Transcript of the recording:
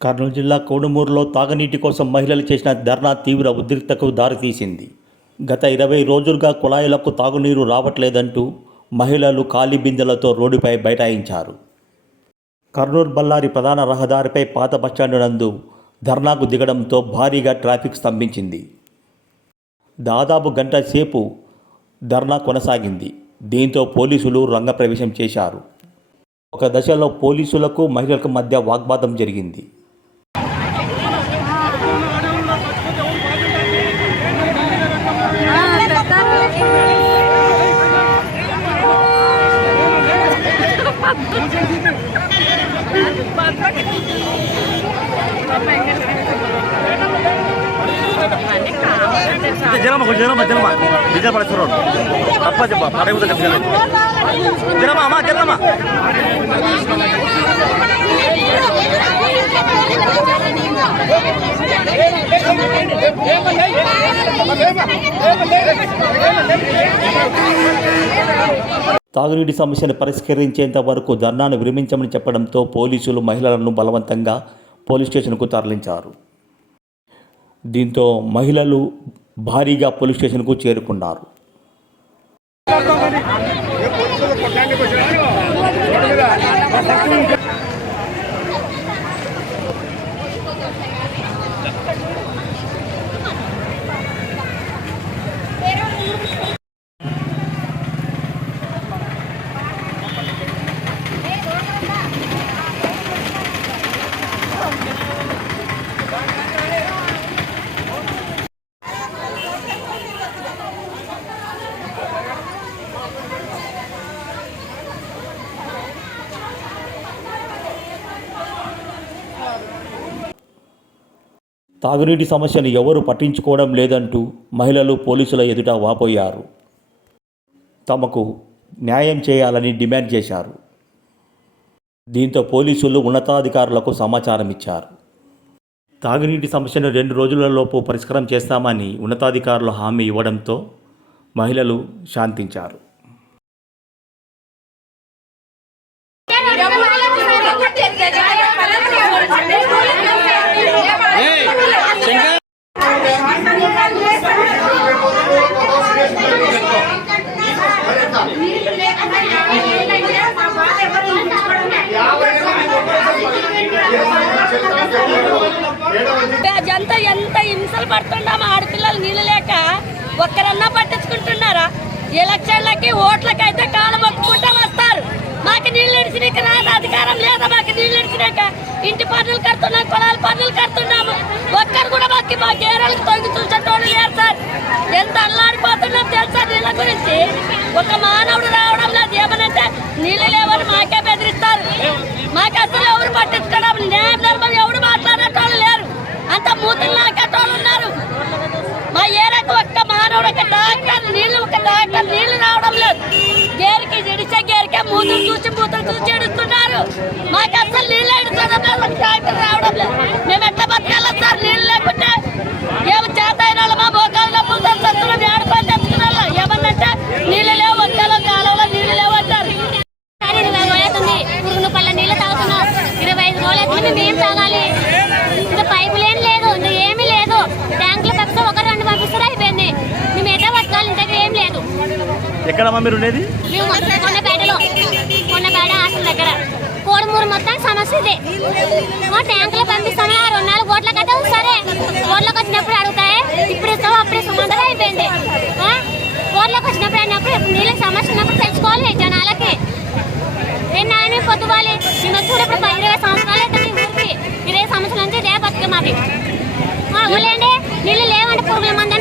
కర్నూలు జిల్లా కోడుమూరులో తాగునీటి కోసం మహిళలు చేసిన ధర్నా తీవ్ర ఉద్రిక్తతకు దారితీసింది. గత 20 రోజులుగా కుళాయిలకు తాగునీరు రావట్లేదంటూ మహిళలు ఖాళీ బిందెలతో రోడ్డుపై బైఠాయించారు. కర్నూలు బళ్ళారి ప్రధాన రహదారిపై పాత బస్టాండు నందు ధర్నాకు దిగడంతో భారీగా ట్రాఫిక్ స్తంభించింది. దాదాపు గంట సేపు ధర్నా కొనసాగింది. దీంతో పోలీసులు రంగప్రవేశం చేశారు. ఒక దశలో పోలీసులకు మహిళలకు మధ్య వాగ్వాదం జరిగింది. జనమా విజయ పడేశ్వర తప్ప చెప్ప పడే జనమా అమ్మా జనమా తాగునీటి సమస్యను పరిష్కరించేంత వరకు ధర్నాను విరమించమని చెప్పడంతో పోలీసులు మహిళలను బలవంతంగా పోలీస్ స్టేషన్కు తరలించారు. దీంతో మహిళలు భారీగా పోలీస్ స్టేషన్కు చేరుకున్నారు. తాగునీటి సమస్యను ఎవరూ పట్టించుకోవడం లేదంటూ మహిళలు పోలీసుల ఎదుట వాపోయారు. తమకు న్యాయం చేయాలని డిమాండ్ చేశారు. దీంతో పోలీసులు ఉన్నతాధికారులకు సమాచారం ఇచ్చారు. తాగునీటి సమస్యను 2 రోజులలోపు పరిష్కారం చేస్తామని ఉన్నతాధికారులు హామీ ఇవ్వడంతో మహిళలు శాంతించారు. అదంతా ఎంత హింసలు పడుతున్నామో ఆడపిల్లలు నీళ్ళు లేక ఒక్కరన్నా పట్టించుకుంటున్నారా? ఎలక్షన్లకి ఓట్లకైతే కాలం మొక్కుకుంటా వస్తారు. మాకు నీళ్ళు ఇడిచినాక రాదు, అధికారం లేదా. మాకు నీళ్ళు ఇడిచినాక ఇంటి పన్నులు కడుతున్నాం, పొలాల పన్నులు కడుతున్నాము. ఒక్కరు కూడా మా గేరాలకు తొంగి చూసేటోళ్ళు లేరు సార్. ఎంత అల్లాడిపోతున్నాం తెలుసా నీళ్ళ గురించి. ఒక మానవుడు రావడం లేదు. ఏమనంటే నీళ్ళు లేవని మాకే బెదిరిస్తారు. మాకు అసలు ఎవరు పట్టించుకోవడం, న్యాయం ధర్మం ఎవరు మాట్లాడేటోళ్ళు లేరు. అంత మూతులు నాకేటోళ్ళు ఉన్నారు. మా ఏరియాకు ఒక్క మానవుడు, ఒక డాక్టర్ నీళ్లు రావడం లేదు. గేరికి ఇడిచే గేరికే మూతులు చూసి ఇడుస్తున్నారు. మాకు అసలు నీళ్ళు ఇడుచడం లేదు, డాక్టర్ రావడం లేదు. మేము ఎట్లా బతకాలి సార్? నీళ్ళు లేకుంటే ఏమి చేత అయిన వాళ్ళు మా మోకాళ్ళ సత్తులు ఏడుకొని తెచ్చుకున్న వాళ్ళు ఏమన్నంటే నీళ్ళు లేవు, ఒక్కలో కాలంలో నీళ్ళు లేవు అంటారు. 20 నీళ్ళు తాగుతున్నాం. 25 రోజులు అయితే మేము ఏం తాగాలి? ఇంకా పైపు లేని లేదు, ఇంకా ఏమీ లేదు. ట్యాంకులు పంపిస్తే 1-2 పంపిస్తారు, అయిపోయింది. మేము ఎట్లా బతకాలి? ఇంతకు ఏం లేదు. ఎక్కడమ్మా మీరు ఉండేది? మేము కొండపేట హాస్టల్ దగ్గర. కోడుమూరు మొత్తం సమస్య ఇదే. ట్యాంకులు పంపిస్తాను 2-4 కోట్లకి అయితే సరే. కోట్లకు వచ్చినప్పుడు అడుగుతాయి, ఇప్పుడు ఇస్తావు అప్పుడు ఇస్తామంటే అయిపోయింది. కోట్లకు వచ్చినప్పుడు అయినప్పుడు నీళ్ళకి సమస్య ఉన్నప్పుడు తెలుసుకోవాలి జనాలకి. నాయన పొద్దువాలి. నేను వచ్చేటప్పుడు 20 సంవత్సరాలు అయితే ఊరికి 20 సంవత్సరాల నుంచి ఇదే బతుకమ్మ. అది ఊళ్ళండి నీళ్ళు లేవంటే పురుగుల మంది